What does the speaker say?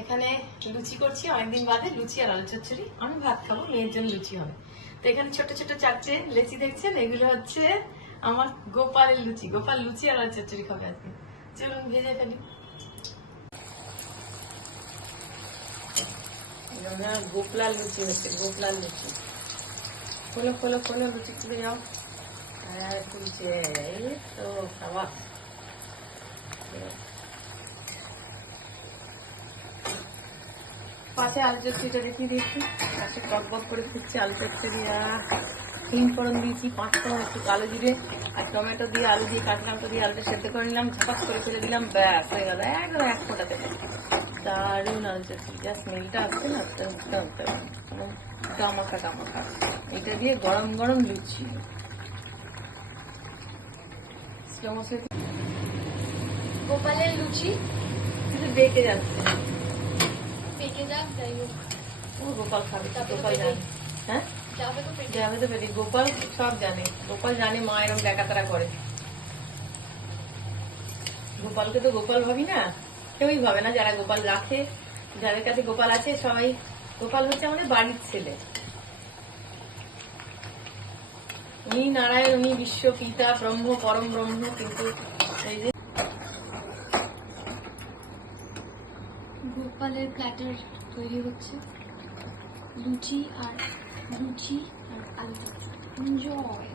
এখানে লুচি করছি অনেকদিন বাদে, লুচি আর আলু চচ্চড়ি। আমি ভাত খাবো, মেয়ের জন্য লুচি হবে। তো এখানে ছোট ছোট চারটে লেচি দেখছেন, এগুলো হচ্ছে আমার গোপালের লুচি। গোপাল লুচি আর আলু চচ্চড়ি খাবে আজকে। চলুন ভেজে ফেলি। গোপলার লুচি হচ্ছে, গোপলার লুচি। খোলো খোলো খোলো, লুচি খুলে যাও। হ্যাঁ খুলছে, এই তো খাওয়া। পাশে আলু চচ্চড়িটা দেখিয়ে দিচ্ছি, পাশে টক বক করে ফুটছে আলু চচ্চড়ি। তিন ফোড়ন দিয়েছি, 5 ফোড়ন, একটু কালো জিরে আর টমেটো দিয়ে আলু দিয়ে কাঁচা লঙ্কা দিয়ে আলুটা সেদ্ধ করে নিলাম, ঝাপাক করে ফেলে দিলাম, ব্যাস হয়ে গেল একদম 1 ফোঁটা থেকে। দারুণ আলু চচ্চড়ি, যা স্মেলটা আসছে না, গামাখা গামাখা। এটা দিয়ে গরম গরম লুচি। গোপালের লুচি শুধু বেঁকে যাচ্ছে, পেকে যাক, যাই হোক। ও গোপাল খাবে, গোপাল জানে। হ্যাঁ যাবে তো পেটে, গোপাল সব জানে। গোপাল জানে মা এরকম দেখাতারা করে। গোপালকে তো গোপাল ভাবি না, কেউই ভাবে না। যারা গোপাল রাখে, যাদের কাছে গোপাল আছে, সবাই গোপাল হচ্ছে আমাদের বাড়ির ছেলে। উনি নারায়ণ, উনি বিশ্ব পিতা, ব্রহ্ম, পরম ব্রহ্ম। কিন্তু এই যে গোপালের প্ল্যাটার তৈরি হচ্ছে, লুচি আর আলু চচ্চড়ি। এনজয়।